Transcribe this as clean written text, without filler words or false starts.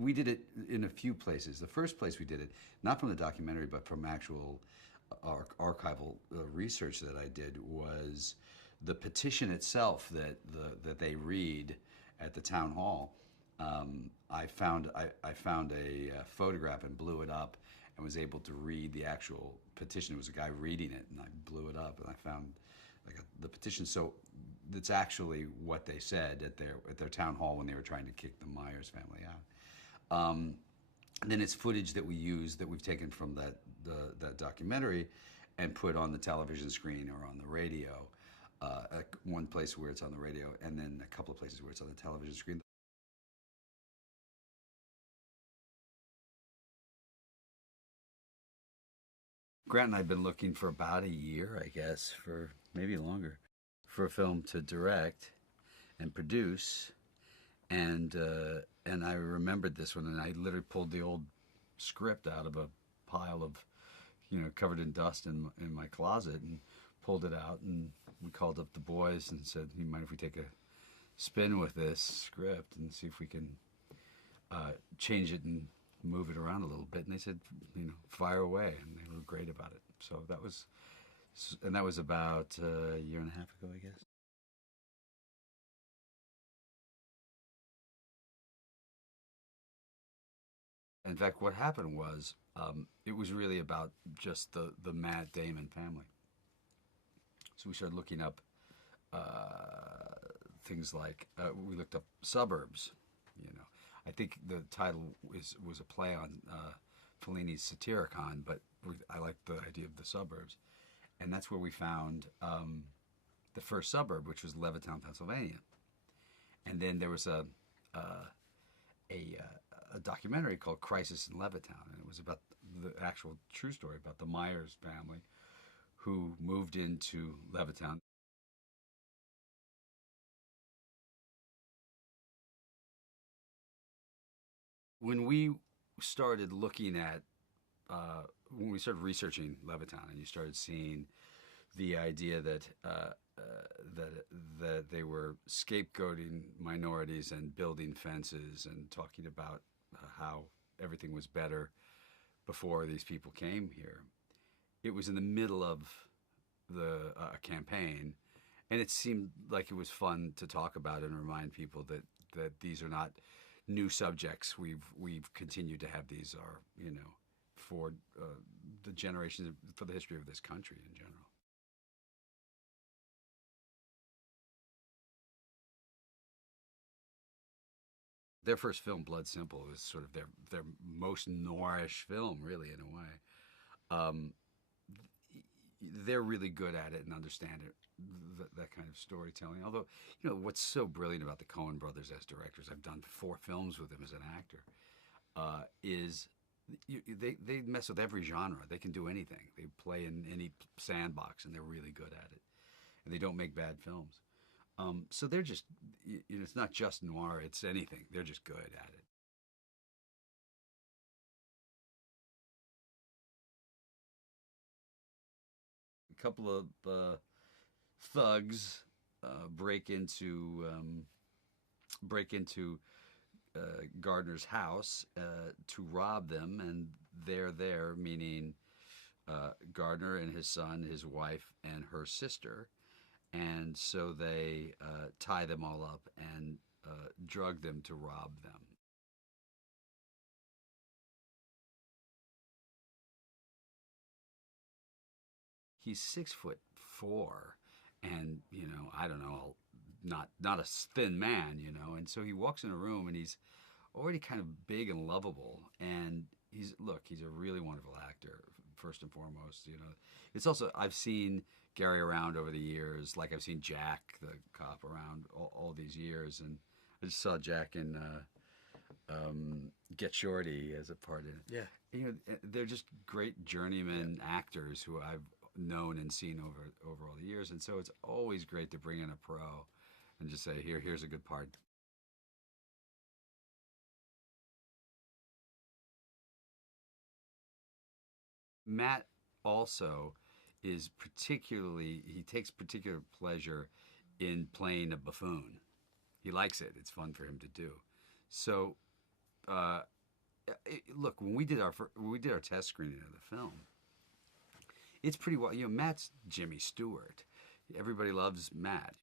We did it in a few places. The first place we did it, not from the documentary, but from actual archival research that I did, was the petition itself that they read at the town hall. I found a photograph and blew it up and was able to read the actual petition. It was a guy reading it, and I blew it up and I found the petition. So that's actually what they said at their town hall when they were trying to kick the Myers family out. Then it's footage that we use that we've taken from that documentary and put on the television screen or on the radio. One place where it's on the radio, and then a couple of places where it's on the television screen. Grant and I have been looking for about a year, I guess, for maybe longer, for a film to direct and produce. And I remembered this one, and I literally pulled the old script out of a pile of, covered in dust in my closet, and pulled it out, and we called up the boys and said, "You mind if we take a spin with this script and see if we can change it and move it around a little bit?" And they said, "Fire away," and they were great about it. So that was about a year and a half ago, I guess. In fact, what happened was it was really about just the Matt Damon family. So we started looking up things like we looked up suburbs. I think the title was a play on Fellini's Satyricon, but I liked the idea of the suburbs, and that's where we found the first suburb, which was Levittown, Pennsylvania. And then there was a documentary called Crisis in Levittown, and it was about the actual true story about the Myers family who moved into Levittown. When we started looking at, when we started researching Levittown, and you started seeing the idea that that they were scapegoating minorities and building fences and talking about how everything was better before these people came here. It was in the middle of the campaign, and it seemed like it was fun to talk about and remind people that these are not new subjects. We've continued to have these for the generations, for the history of this country in general. Their first film, Blood Simple, was sort of their most noirish film, really, in a way. Um, they're really good at it and understand it, that kind of storytelling. Although, what's so brilliant about the Coen brothers as directors, I've done 4 films with them as an actor, is they mess with every genre. They can do anything. They play in any sandbox, and they're really good at it. And they don't make bad films. So they're just, it's not just noir, it's anything. They're just good at it. A couple of thugs break into Gardner's house to rob them, and they're there, meaning Gardner and his son, his wife, and her sister. And so they tie them all up and drug them to rob them. He's 6'4", and I don't know, not a thin man, and so he walks in a room and he's already kind of big and lovable, and he's a really wonderful actor, first and foremost. It's also, I've seen Gary around over the years, like I've seen Jack the cop around all these years, and I just saw Jack in Get Shorty as a part in it. Yeah. They're just great journeyman actors who I've known and seen over all the years, and so it's always great to bring in a pro and just say, here's a good part. Matt also he takes particular pleasure in playing a buffoon. He likes it. It's fun for him to do. So look, when we did our test screening of the film, it's pretty well. Matt's Jimmy Stewart. Everybody loves Matt.